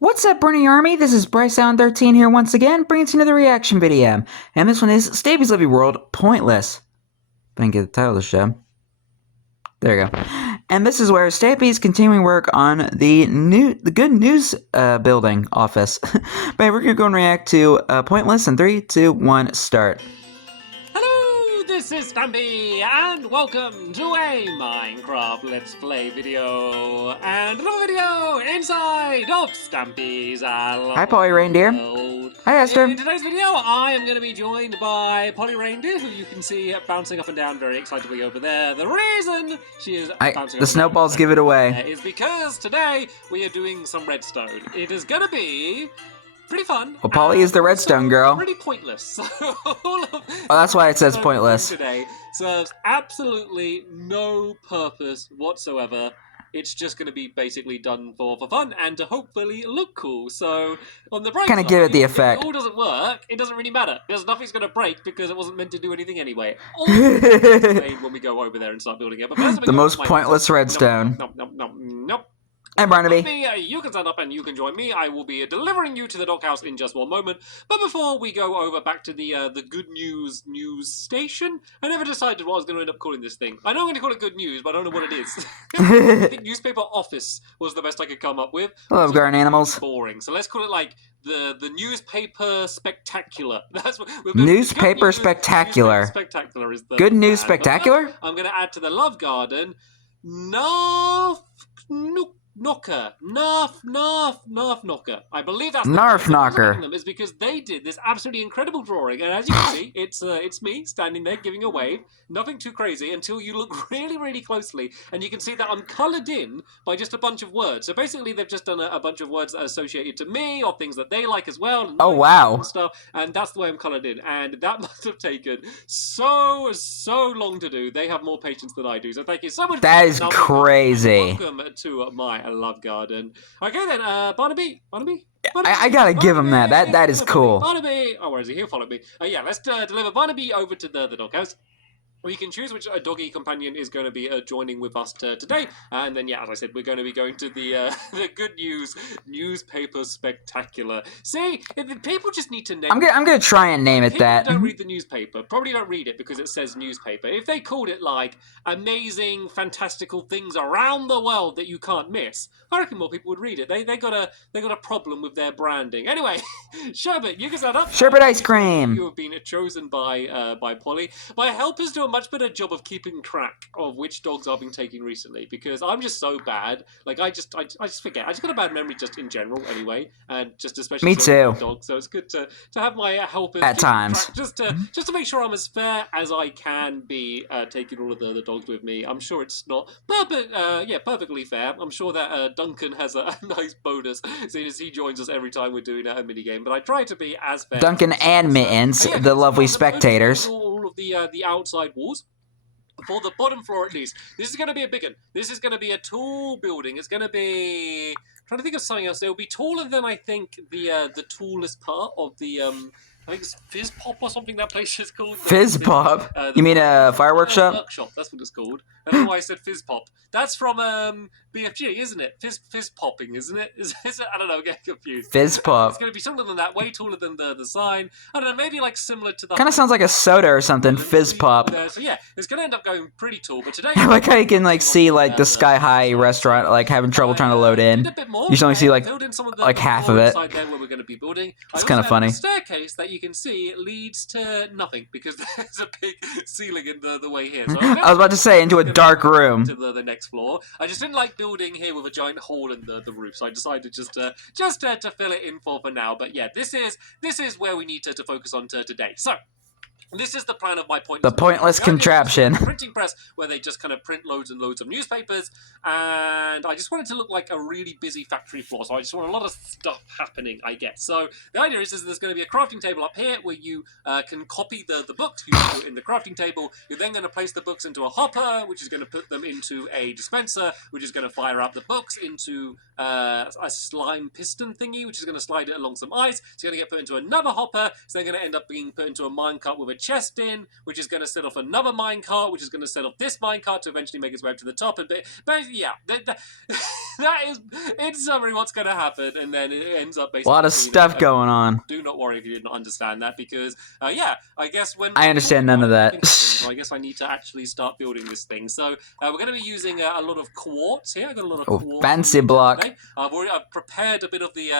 What's up, Bernie Army? This is BryceAllen13 here once again, bringing to another reaction video. And this one is Stampy's Living World Pointless. If I can get the title of the show. There you go. And this is where Stampy is continuing work on the Good News building office. But we're going to go and react to Pointless in 3, 2, 1, start. Hello, this is Stampy, and welcome to a Minecraft Let's Play video, and another video inside of Stampy's Hi, Polly Reindeer. World. Hi, Esther. In today's video, I am going to be joined by Polly Reindeer, who you can see bouncing up and down very excitably over there. The reason she is bouncing the snowballs give it away. Is because today we are doing some redstone. It is going to be pretty fun. Well, Polly is the redstone girl. Pretty pointless. That's why it says pointless. Today serves absolutely no purpose whatsoever. It's just going to be basically done for fun and to hopefully look cool. So, on the bright kind of side, give it the effect. if it all doesn't work, it doesn't really matter. Because nothing's going to break because it wasn't meant to do anything anyway. When we go over there and start building it. But first, the most pointless redstone. Nope. I'm Barnaby. You can stand up and you can join me. I will be delivering you to the doghouse in just one moment. But before we go over back to the Good News station, I never decided what I was going to end up calling this thing. I know I'm going to call it Good News, but I don't know what it is. I think newspaper office was the best I could come up with. I love garden animals. Boring. So let's call it like the newspaper spectacular. That's what newspaper spectacular. Newspaper spectacular is the Good News plan. Spectacular. I'm going to add to the love garden. Knocker. Narf Knocker. I believe that's Narf Knocker. Them is because they did this absolutely incredible drawing, and as you can see, it's me standing there giving a wave. Nothing too crazy until you look really, really closely, and you can see that I'm coloured in by just a bunch of words. So basically, they've just done a bunch of words that are associated to me or things that they like as well. And oh wow! And stuff, and that's the way I'm coloured in, and that must have taken so long to do. They have more patience than I do, so thank you so much. That is crazy. Welcome to my love garden. Okay then, Barnaby. I gotta give him that. That is cool. Barnaby. Oh, where is he? He'll follow me. Yeah, let's deliver Barnaby over to the doghouse. We can choose which doggy companion is going to be joining with us today, and then yeah, as I said, we're going to be going to the the Good News newspaper spectacular. See, people just need to name. I'm gonna try and name it that. Don't read the newspaper. Probably don't read it because it says newspaper. If they called it like amazing, fantastical things around the world that you can't miss, I reckon more people would read it. They got a problem with their branding. Anyway, Sherbet, you can stand up. Sherbet ice cream. You have been chosen by Polly. My helpers do a much better job of keeping track of which dogs I've been taking recently because I'm just so bad. Like I just forget. I just got a bad memory just in general anyway, and just especially me too. Dogs. So it's good to have my helpers at times just to make sure I'm as fair as I can be taking all of the dogs with me. I'm sure it's not perfectly fair. I'm sure that Duncan has a nice bonus seeing as he joins us every time we're doing a mini game. But I try to be as fair. Duncan and Mittens, the lovely spectators. All of the outside walls. For the bottom floor, at least. This is going to be a big one. This is going to be a tall building. It's going to be... I'm trying to think of something else. It will be taller than, I think, the tallest part of the... I think it's Fizz Pop or something that place is called. Fizz Pop? You mean a fireworks shop? Workshop, that's what it's called. I don't know why I said Fizz Pop. That's from BFG, isn't it? Fizz Popping, isn't it? Is it? I don't know, I'm getting confused. Fizz Pop. It's going to be taller than that, way taller than the sign. I don't know, maybe like similar to the... Kind of sounds like a soda or something, Fizz Pop. So yeah, it's going to end up going pretty tall, but today... I like how you can like see like the Sky High restaurant like having trouble trying to load in. You just only see like half of it. There where we're going to be building. It's kind of funny. The staircase that you can see leads to nothing because there's a big ceiling in the way here. So I was about to say into a dark room. To the next floor. I just didn't like building here with a giant hole in the roof, so I decided just to fill it in for now. But yeah, this is where we need to focus on today. So. This is the plan of my pointless... The pointless contraption. Printing press where they just kind of print loads and loads of newspapers, and I just want it to look like a really busy factory floor, so I just want a lot of stuff happening, I guess. So the idea is there's going to be a crafting table up here where you can copy the books you put in the crafting table. You're then going to place the books into a hopper, which is going to put them into a dispenser, which is going to fire up the books into a slime piston thingy, which is going to slide it along some ice. It's going to get put into another hopper, so they're going to end up being put into a minecart with a chest in, which is going to set off another minecart, which is going to set off this minecart to eventually make its way up to the top. And but yeah, that is in summary what's going to happen, and then it ends up basically A lot of stuff going on. Do not worry if you didn't understand that, because yeah, I guess when I understand none of that. So I guess I need to actually start building this thing. So we're going to be using a lot of quartz here. I've got a lot of quartz. Fancy block. Today. I've prepared a bit of the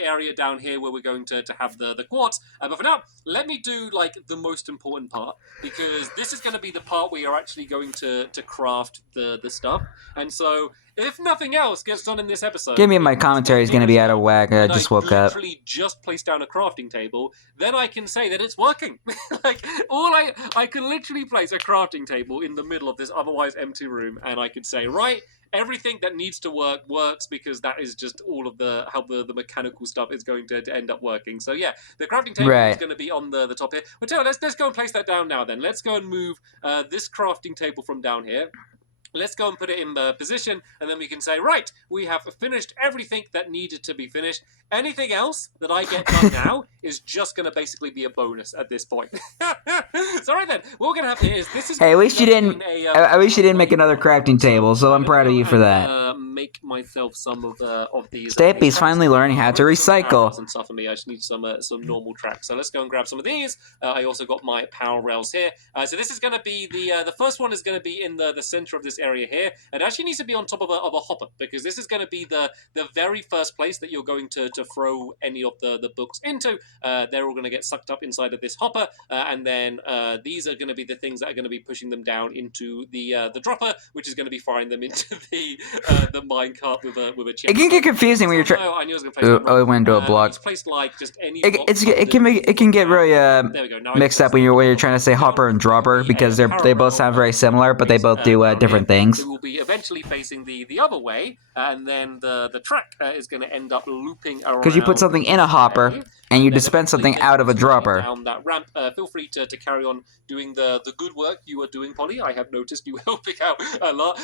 area down here where we're going to have the quartz. But for now, let me do like the most important part, because this is going to be the part where you're actually going to craft the stuff. And so, if nothing else gets done in this episode, Give me my commentary is going to be out of whack. I just woke up. Literally just placed down a crafting table, then I can say that it's working. Like I can literally place a crafting table in the middle of this otherwise empty room, and I could say, right, everything that needs to work works, because that is just all of how the mechanical stuff is going to end up working. So yeah, the crafting table is going to be on the top here. But let's go and place that down now then. Let's go and move this crafting table from down here. Let's go and put it in position, and then we can say, right, we have finished everything that needed to be finished. Anything else that I get done now is just going to basically be a bonus at this point. So right then, what we're going to have here is this is... Hey, at least you didn't... I wish you didn't make another crafting table, so I'm proud of you for that. Make myself some of these... Stampy's finally learning how to recycle. And stuff for me. I just need some normal tracks. So let's go and grab some of these. I also got my power rails here. So this is going to be the first one is going to be in the center of this area here. It actually needs to be on top of a hopper, because this is going to be the very first place that you're going to throw any of the books into. They're all going to get sucked up inside of this hopper, and then these are going to be the things that are going to be pushing them down into the dropper, which is going to be firing them into the minecart with a chip. It can get confusing when you're trying. I knew I was going to place it went into a block. It's placed like just any. It can get really mixed up when you're trying to say hopper and dropper, because they both sound very similar, but they both do different things. It will be eventually facing the other way, and then the track is going to end up looping around. Because you put something in a hopper, and you dispense something out of a dropper. Down that ramp. Feel free to carry on doing the good work you are doing, Polly. I have noticed you helping out a lot.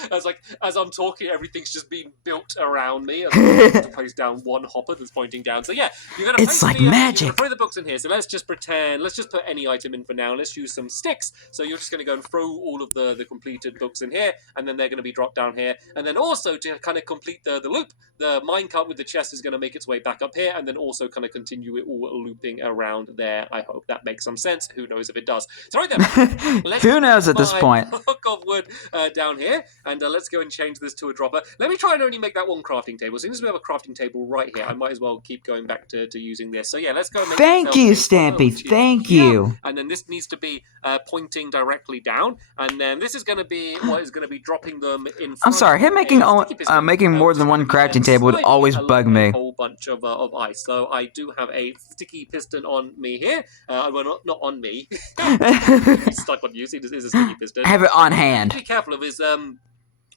As I'm talking, everything's just being built around me. I'm to place down one hopper that's pointing down. So yeah, you're gonna. It's like magic. You're gonna throw the books in here. So let's just pretend. Let's just put any item in for now. Let's use some sticks. So you're just gonna go and throw all of the completed books in here, and then they're gonna be dropped down here. And then also to kind of complete the loop, the minecart with the chest is gonna make its way back up here, and then also kind of continue it all looping around there. I hope that makes some sense. Who knows if it does? So right then, let's who knows at this point? Block of wood down here, and let's go and change this to a dropper. Let me try and only make that one crafting table. As soon as we have a crafting table right here, I might as well keep going back to using this. So yeah, let's go and make. Thank you, Stampy. Thank you. And then this needs to be pointing directly down, and then this is going to be what is going to be dropping them in. I'm sorry, him making more than one crafting table would always bug me. A whole bunch of ice. So I do have a sticky piston on me here. Well, not on me. It's stuck on you. See, this is a sticky piston. Have it on hand. Be careful of is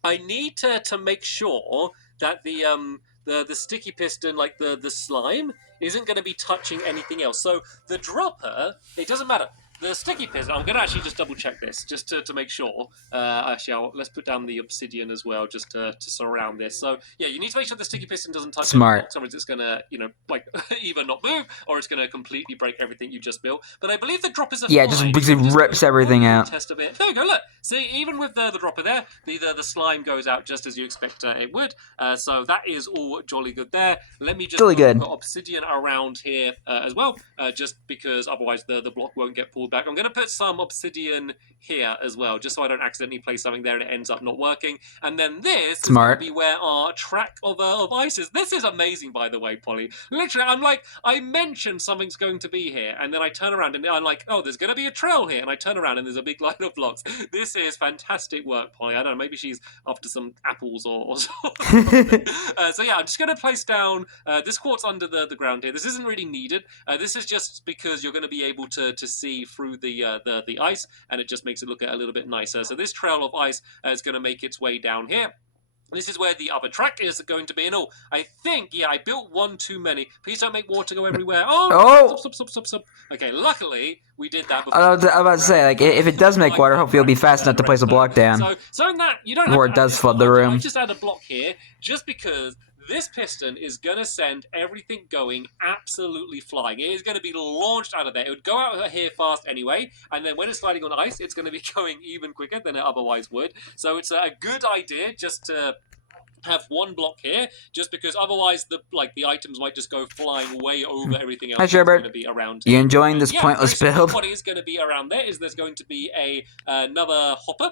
I need to make sure that the sticky piston, like the slime, isn't going to be touching anything else. So the dropper, it doesn't matter. The sticky piston, I'm going to actually just double check this, just to make sure. Let's put down the obsidian as well, just to surround this. So, yeah, you need to make sure the sticky piston doesn't touch it. Otherwise it's going to, like, either not move, or it's going to completely break everything you just built. But I believe the droppers are fine. Just rips everything out. Test a bit. There we go, look. See, even with the dropper there, the slime goes out just as you expect it would. So that is all jolly good there. Let me just put obsidian around here as well, just because otherwise the block won't get pulled back. I'm going to put some obsidian here as well, just so I don't accidentally place something there and it ends up not working. And then this is going to be where our track of ice is. This is amazing, by the way, Polly. Literally, I'm like, I mentioned something's going to be here, and then I turn around and I'm like, oh, there's going to be a trail here, and I turn around and there's a big line of blocks. This is fantastic work, Polly. I don't know, maybe she's after some apples or something. So yeah, I'm just going to place down this quartz under the ground here. This isn't really needed. This is just because you're going to be able to see through the ice, and it just makes it look a little bit nicer. So this trail of ice is going to make its way down here. This is where the other track is going to be. And I think, yeah, I built one too many. Please don't make water go everywhere. Oh! Stop. Okay, luckily, we did that before. I was about to say, like, if it does make water, hopefully it'll be fast enough to place a block down. So in that, you don't have or it does flood the room. I just add a block here, just because this piston is going to send everything going absolutely flying. It is going to be launched out of there. It would go out of here fast anyway, and then when it's sliding on ice, it's going to be going even quicker than it otherwise would. So it's a good idea just to have one block here, just because otherwise the items might just go flying way over everything else. Hi, That's going Sherbert. to be around You here. enjoying this pointless build? What is going to be around there is there's going to be another hopper,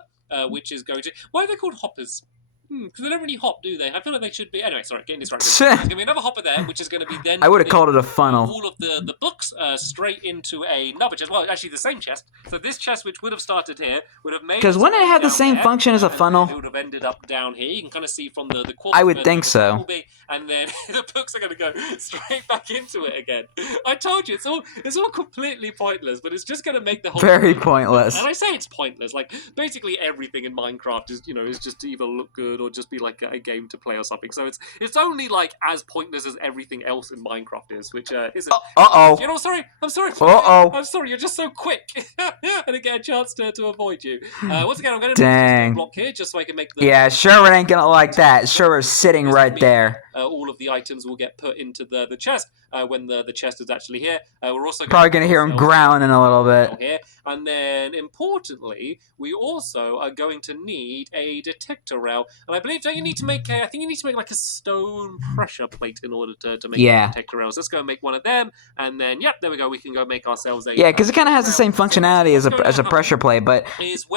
which is going to. Why are they called hoppers? Because they don't really hop, do they? I feel like they should be. Anyway, sorry, getting distracted. There's going to be another hopper there, which is going to be then. I would have called it a funnel. All of the books straight into another chest. Well, actually, the same chest. So this chest, which would have started here, would have made. Because wouldn't it have the same function as a funnel? It would have ended up down here. You can kind of see from the I would think so. And then the books are going to go straight back into it again. I told you, it's all completely pointless, but it's just going to make the whole very pointless. And I say it's pointless. Like basically everything in Minecraft is just to either look good or just be like a game to play or something. So it's only like as pointless as everything else in Minecraft is, which isn't. Uh-oh. You know, sorry. I'm sorry. Uh-oh. I'm sorry. You're just so quick. I didn't get a chance to avoid you. Once again, I'm going to move this block here just so I can make the. Yeah, Sherbert ain't gonna like that. Sherbert's sitting right there. All of the items will get put into the chest when the chest is actually here. We're also probably gonna hear him growling in a little bit. Here. And then, importantly, we also are going to need a detector rail. And I believe I think you need to make like a stone pressure plate in order to make detector rails. Let's go and make one of them, and then there we go. We can go make ourselves a because it kind of has the same functionality as a pressure plate, but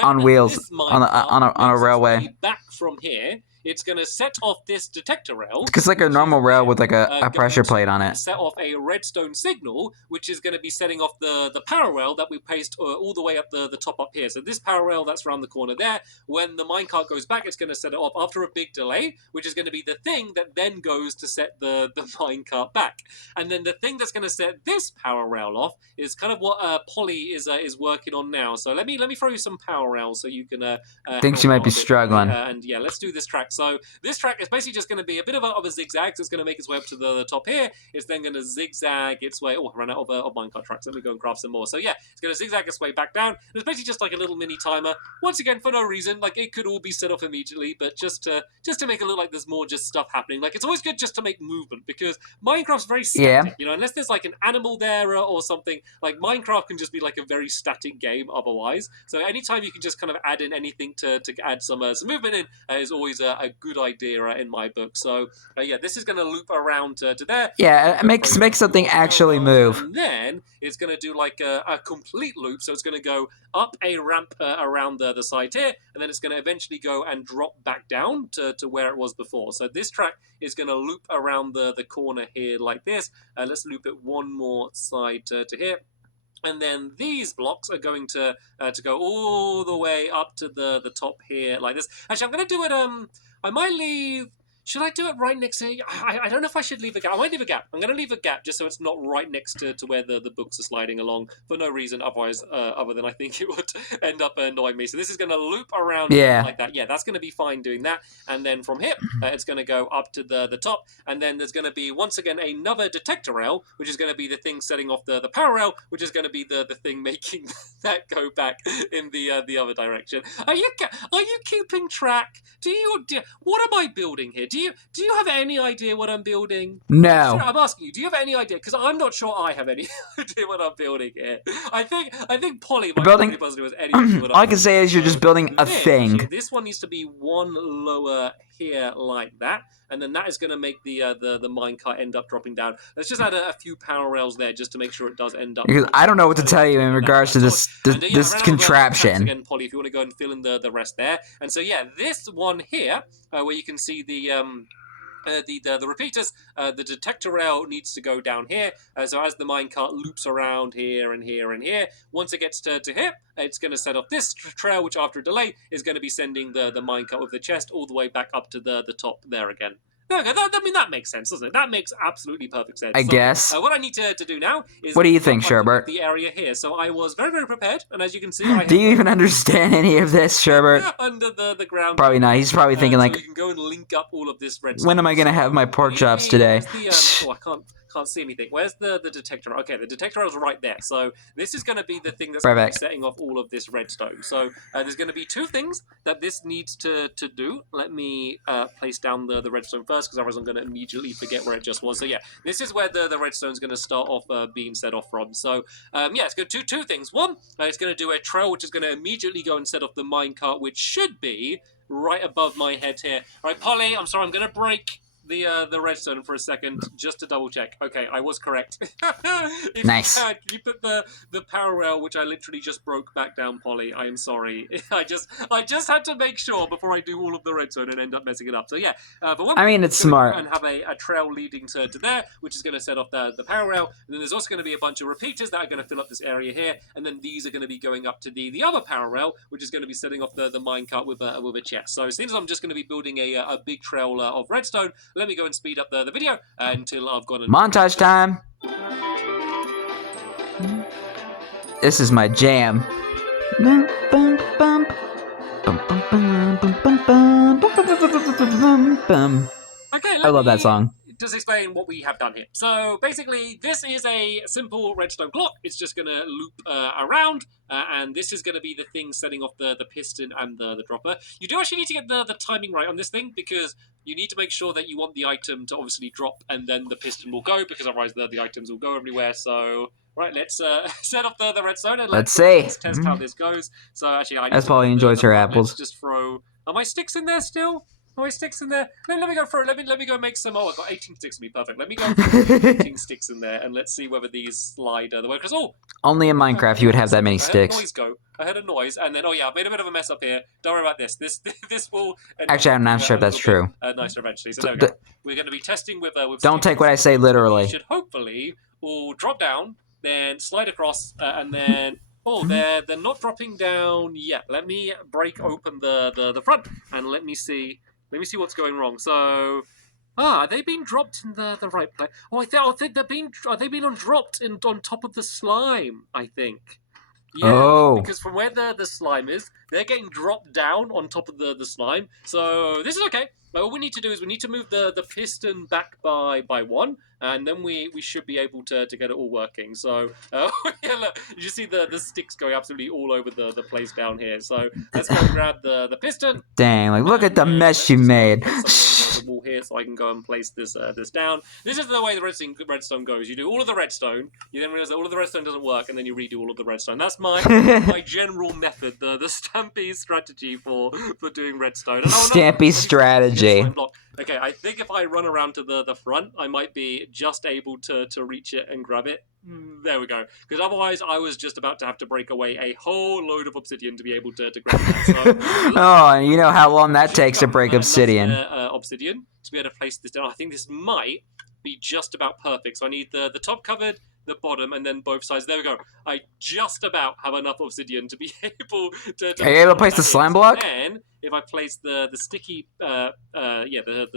on wheels on a railway. Back from here. It's going to set off this detector rail. It's like a normal rail with like a pressure plate on it. Set off a redstone signal, which is going to be setting off the power rail that we placed all the way up the top up here. So this power rail that's around the corner there, when the minecart goes back, it's going to set it off after a big delay, which is going to be the thing that then goes to set the minecart back. And then the thing that's going to set this power rail off is kind of what Polly is working on now. So let me throw you some power rails so you can. I think she might be struggling. And let's do this track. So this track is basically just going to be a bit of a zigzag. So it's going to make its way up to the top here. It's then going to zigzag its way. Oh, I ran out of minecart tracks. Let me go and craft some more. So it's going to zigzag its way back down. It's basically just like a little mini timer. Once again, for no reason. Like it could all be set off immediately, but just to make it look like there's more just stuff happening. Like it's always good just to make movement because Minecraft's very static. You know, unless there's like an animal there or something. Like Minecraft can just be like a very static game otherwise. So anytime you can just kind of add in anything to add some movement in is always a good idea in my book. So this is going to loop around to there. Yeah, make something actually move. And then it's going to do like a complete loop. So it's going to go up a ramp around the side here, and then it's going to eventually go and drop back down to where it was before. So this track is going to loop around the corner here like this. Let's loop it one more side to here. And then these blocks are going to go all the way up to the top here like this. Actually, I'm going to do it. I might leave. Should I do it right next to... I don't know if I should leave a gap. I might leave a gap. I'm going to leave a gap just so it's not right next to where the books are sliding along for no reason otherwise, other than I think it would end up annoying me. So this is going to loop around like that. Yeah, that's going to be fine doing that. And then from here, it's going to go up to the top. And then there's going to be, once again, another detector rail, which is going to be the thing setting off the power rail, which is going to be the thing making that go back in the other direction. Are you keeping track? What am I building here? Do you have any idea what I'm building? No. Sure, I'm asking you. Do you have any idea? Because I'm not sure I have any idea what I'm building here. I think Polly might be the person who has any idea what all I can say is you're just building a thing. So this one needs to be one lower here like that, and then that is going to make the minecart end up dropping down. Let's just add a few power rails there just to make sure it does end up. Because I don't know what to tell you in regards to this contraption. Again, Polly, if you want to go and fill in the rest there. And so this one here, where you can see the repeaters, the detector rail needs to go down here. So as the minecart loops around here and here and here, once it gets to here, it's going to set off this trail, which after a delay is going to be sending the minecart with the chest all the way back up to the top there again. Okay, that makes sense, doesn't it? That makes absolutely perfect sense. I guess. What I need to do now is... What do you think, Sherbert? The area here. So I was very, very prepared, and as you can see... Do you even understand any of this, Sherbert? Under the ground. Probably not. He's probably thinking like... So you can go and link up all of this redstone. When am I going to have my pork chops today? I can't see anything. Where's the detector? Okay, the detector is right there. So this is going to be the thing that's going to be setting off all of this redstone. So there's going to be two things that this needs to do. Let me place down the redstone first, because otherwise I'm going to immediately forget where it just was. So this is where the redstone is going to start off being set off from. So it's going to do two things. One, it's going to do a trail, which is going to immediately go and set off the minecart, which should be right above my head here. Right, Polly, I'm sorry, I'm going to break the redstone for a second just to double check. Okay, I was correct. If Nice. can you put the power rail, which I literally just broke, back down, Polly? I am sorry. I just had to make sure before I do all of the redstone and end up messing it up. So yeah, but one I mean, it's smart. and have a trail leading to there, which is going to set off the power rail. And then there's also going to be a bunch of repeaters that are going to fill up this area here, and then these are going to be going up to the other power rail, which is going to be setting off the minecart with a chest. So it seems I'm just going to be building a big trail of redstone. Let me go and speed up the video until I've got a Montage time. This is my jam. Bum, bum, bum. Bum, bum, bum, bum, bum, bum, bum, bum. Okay, I love that song. Just explain what we have done here. So basically, this is a simple redstone block. It's just going to loop around, and this is going to be the thing setting off the piston and the dropper. You do actually need to get the timing right on this thing, because you need to make sure that you want the item to obviously drop, and then the piston will go, because otherwise the items will go everywhere. So right, let's set off the redstone and let's test how this goes. So actually, I need As Polly enjoys her apples. Let's just throw. Are my sticks in there still? Oh, my sticks in there. Let me go through. Let me go make some. Oh, I've got 18 sticks to be perfect. Let me go through 18 sticks in there, and let's see whether these slide the way. Because only in Minecraft you would have that many sticks. I heard a noise go. I heard a noise, and then I made a bit of a mess up here. Don't worry about this. This will. Actually, I'm not sure if that's true. Nicer eventually. So there we go. We're going to be testing with. Don't take what I say literally. Should hopefully all drop down, then slide across, and then. Oh, they're not dropping down yet. Let me break open the front, and let me see. Let me see what's going wrong. So, are they being dropped in the right place? Oh, I think they're being. Are they being dropped on top of the slime? I think. Yeah, because from where the slime is, they're getting dropped down on top of the slime. So this is okay. But all we need to do is we need to move the piston back by one, and then we should be able to get it all working. So yeah, look, you see the sticks going absolutely all over the place down here. So let's go and grab the piston. Dang, like look at the mess you made. The wall here, so I can go and place this down. This is the way the redstone goes. You do all of the redstone, you then realize that all of the redstone doesn't work, and then you redo all of the redstone. That's my general method, the Stampy strategy for doing redstone. And Stampy strategy. Okay, I think if I run around to the front, I might be just able to reach it and grab it. There we go. Because otherwise, I was just about to have to break away a whole load of obsidian to be able to grab that. So, oh, and you know how long that takes to break obsidian. Obsidian to be able to place this down. I think this might be just about perfect. So I need the top covered, the bottom, and then both sides. There we go. I just about have enough obsidian to be able to are you able to place the slime block? And if I place the sticky, the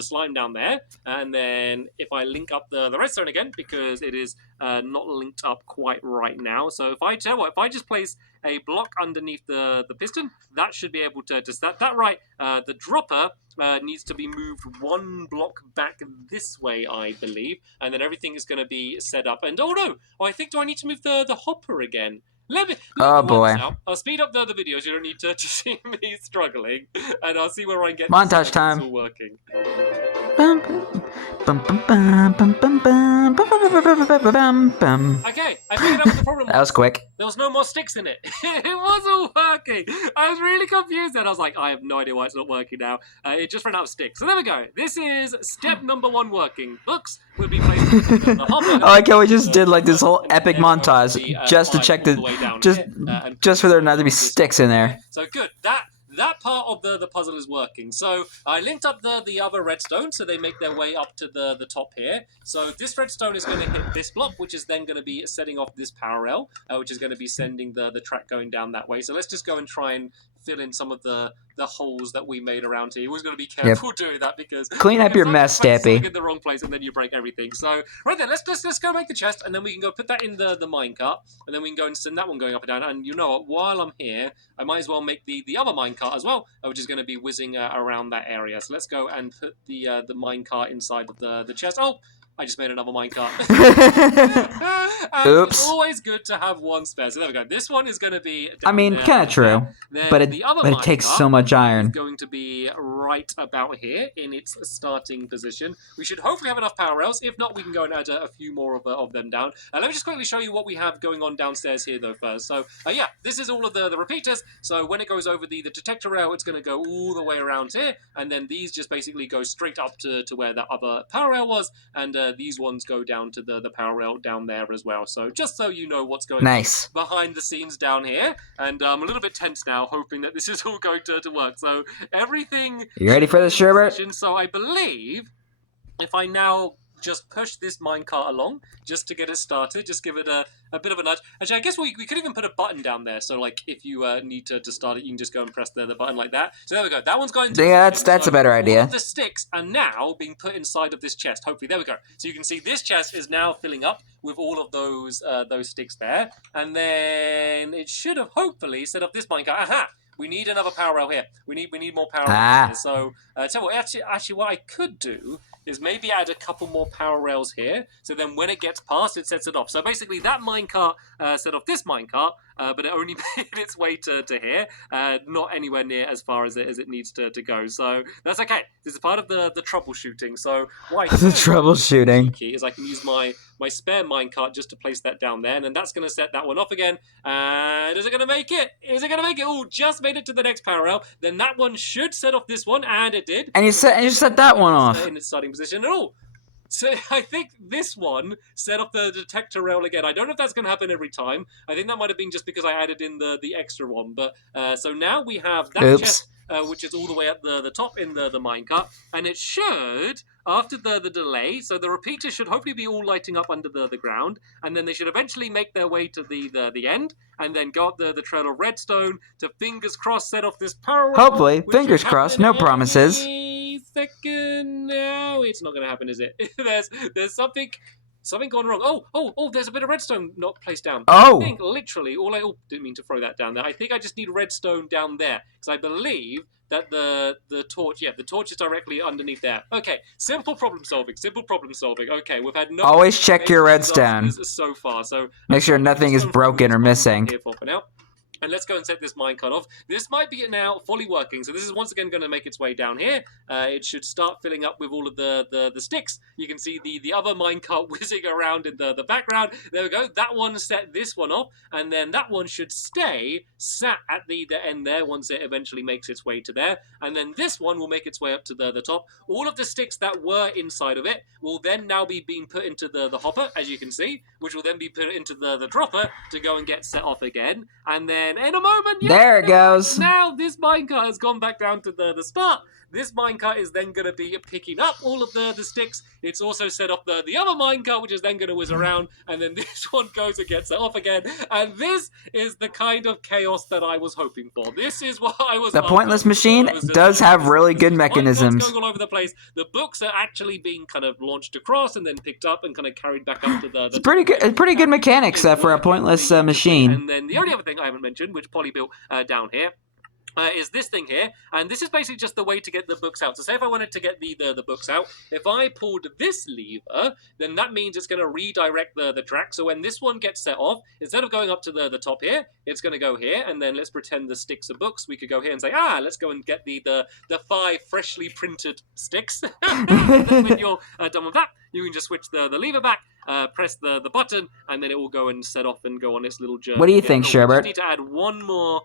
slime down there, and then if I link up the redstone again, because it is not linked up quite right now. So if I just place a block underneath the piston, that should be able to set that right. The dropper needs to be moved one block back this way, I believe, and then everything is going to be set up. And oh no, I think do I need to move the hopper again? Let me boy. I'll speed up the other videos. You don't need to see me struggling, and I'll see where I get montage time. It's all working. Okay, I figured out what the problem was. That was quick. There was no more sticks in it. It wasn't working. I was really confused then. I was like, I have no idea why it's not working now. It just ran out of sticks. So there we go. This is step number 1 working. Books will be placed in the hopper. I like how we just did like this whole epic montage just to check just for there not to be sticks in there. So good. That part of the puzzle is working. So I linked up the other redstone, so they make their way up to the top here. So this redstone is going to hit this block, which is then going to be setting off this power rail, which is going to be sending the track going down that way. So let's just go and try and fill in some of the holes that we made around here. You're always going to be careful doing that, because clean up your mess, Stampy. In the wrong place, and then you break everything. So right then, let's go make the chest, and then we can go put that in the minecart, and then we can go and send that one going up and down. And you know what? While I'm here, I might as well make the other minecart as well, which is going to be whizzing around that area. So let's go and put the minecart inside of the chest. Oh, I just made another minecart. Oops. It's always good to have one spare. So there we go. This one is going to be I mean, kind of true. But it takes so much iron. Is going to be right about here in its starting position. We should hopefully have enough power rails. If not, we can go and add a few more of them down. Let me just quickly show you what we have going on downstairs here, though, first. So, yeah, this is all of the repeaters. So when it goes over the detector rail, it's going to go all the way around here. And then these just basically go straight up to where that other power rail was. And these ones go down to the power rail down there as well. So just so you know what's going on behind the scenes down here. And I'm a little bit tense now, hoping that this is all going to work. So everything... You ready for this, Sherbert? So I believe if I now just push this minecart along, just to get it started, just give it a bit of a nudge. Actually, I guess we could even put a button down there. So, like, if you need to start it, you can just go and press the button like that. So there we go. That one's going to... Yeah, that's a better idea. All of the sticks are now being put inside of this chest. Hopefully, there we go. So you can see this chest is now filling up with all of those sticks there. And then it should have hopefully set up this minecart. Aha! We need another power rail here. We need more power rails here. So, tell you what, actually, what I could do is maybe add a couple more power rails here. So then when it gets past, it sets it off. So basically, that minecart set off this minecart, but it only made its way to here, not anywhere near as far as it needs to go. So that's okay. This is part of the troubleshooting. So what I the troubleshooting is I can use my spare minecart just to place that down there, and then that's going to set that one off again. And is it going to make it? Is it going to make it? Oh, just made it to the next power rail. Then that one should set off this one, and it did. And you set that one off in its starting position at all. So I think this one set off the detector rail again. I don't know if that's going to happen every time. I think that might have been just because I added in the extra one. But so now we have that chest, which is all the way at the top in the minecart, and it should, after the delay, so the repeater should hopefully be all lighting up under the ground, and then they should eventually make their way to the end, and then go up the trail of redstone to, fingers crossed, set off this power. Hopefully, fingers crossed, no promises. Second, no, it's not going to happen, is it? there's something gone wrong. Oh, there's a bit of redstone not placed down. Oh! I think literally, didn't mean to throw that down there. I think I just need redstone down there, because I believe that the torch is directly underneath there. Okay, simple problem solving. Okay, we've had no... Always check your redstone. So far, so... Make sure nothing is broken or missing. Here for now. And let's go and set this minecart off. This might be now fully working. So this is once again going to make its way down here. It should start filling up with all of the sticks. You can see the other minecart whizzing around in the background. There we go. That one set this one off. And then that one should stay sat at the end there once it eventually makes its way to there. And then this one will make its way up to the top. All of the sticks that were inside of it will then now be being put into the hopper, as you can see, which will then be put into the dropper to go and get set off again. And then in a moment, there it goes. Now this minecart has gone back down to the start. This minecart is then going to be picking up all of the sticks. It's also set off the other minecart, which is then going to whiz around, and then this one goes and gets set off again. And this is the kind of chaos that I was hoping for. This is what I was. The pointless machine does have really good mechanisms. Going all over the place. The books are actually being kind of launched across and then picked up and kind of carried back up to the it's pretty good mechanics for a pointless machine. And then the only other thing I haven't mentioned, which Polly built down here, is this thing here, and this is basically just the way to get the books out. So say if I wanted to get the books out, if I pulled this lever, then that means it's going to redirect the track. So when this one gets set off, instead of going up to the top here, it's going to go here, and then let's pretend the sticks are books. We could go here and say, let's go and get the 5 freshly printed sticks. And then when you're done with that, you can just switch the lever back, press the button, and then it will go and set off and go on its little journey. What do you think, Sherbert? We just need to add one more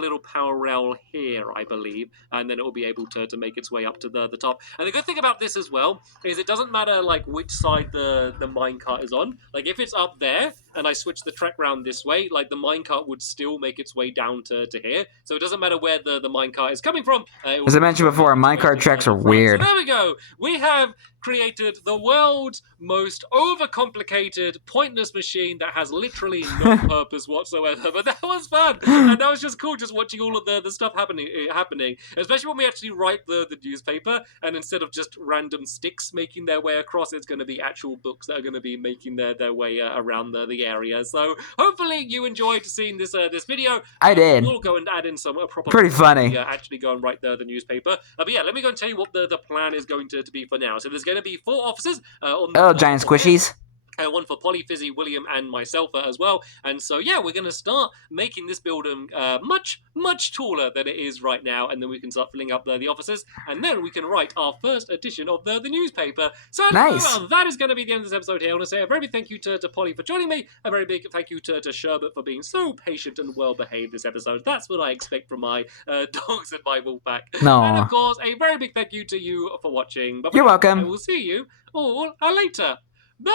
little power rail here, I believe, and then it will be able to make its way up to the top. And the good thing about this as well is it doesn't matter like which side the minecart is on. Like if it's up there and I switch the track round this way, like the minecart would still make its way down to here. So it doesn't matter where the minecart is coming from. As I mentioned before, minecart tracks are weird. So there we go. We have created the world's most overcomplicated, pointless machine that has literally no purpose whatsoever. But that was fun, and that was just cool, just watching all of the stuff happening, especially when we actually write the newspaper, and instead of just random sticks making their way across, it's going to be actual books that are going to be making their way around the the area. So hopefully you enjoyed seeing this this video. I did. We'll go and add in some proper... Pretty funny. Yeah, actually go and write the newspaper. But yeah, let me go and tell you what the plan is going to be for now. So there's going to be 4 officers. Giant squishies. One for Polly, Fizzy, William, and myself as well. And so, yeah, we're going to start making this building much, much taller than it is right now. And then we can start filling up the offices. And then we can write our first edition of the newspaper. So, nice. That is going to be the end of this episode here. I want to say a very big thank you to Polly for joining me. A very big thank you to Sherbet for being so patient and well-behaved this episode. That's what I expect from my dogs and my wolf pack. No. And, of course, a very big thank you to you for watching. But you're welcome. I will see you all later. Bye!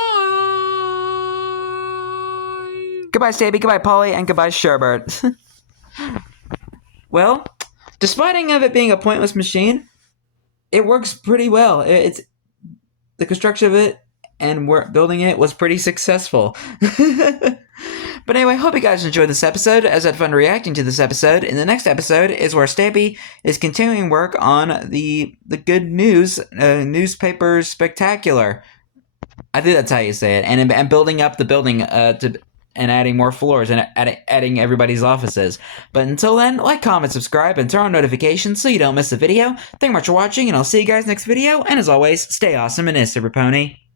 Goodbye, Stampy, goodbye, Polly, and goodbye, Sherbert. Well, despite of it being a pointless machine, it works pretty well. It's the construction of it and building it was pretty successful. But anyway, hope you guys enjoyed this episode, as I had fun reacting to this episode. In the next episode is where Stampy is continuing work on the Good News newspaper spectacular. I think that's how you say it, and building up the building and adding more floors and adding everybody's offices. But until then, like, comment, subscribe, and turn on notifications so you don't miss a video. Thank you much for watching, and I'll see you guys next video. And as always, stay awesome and Super Pony.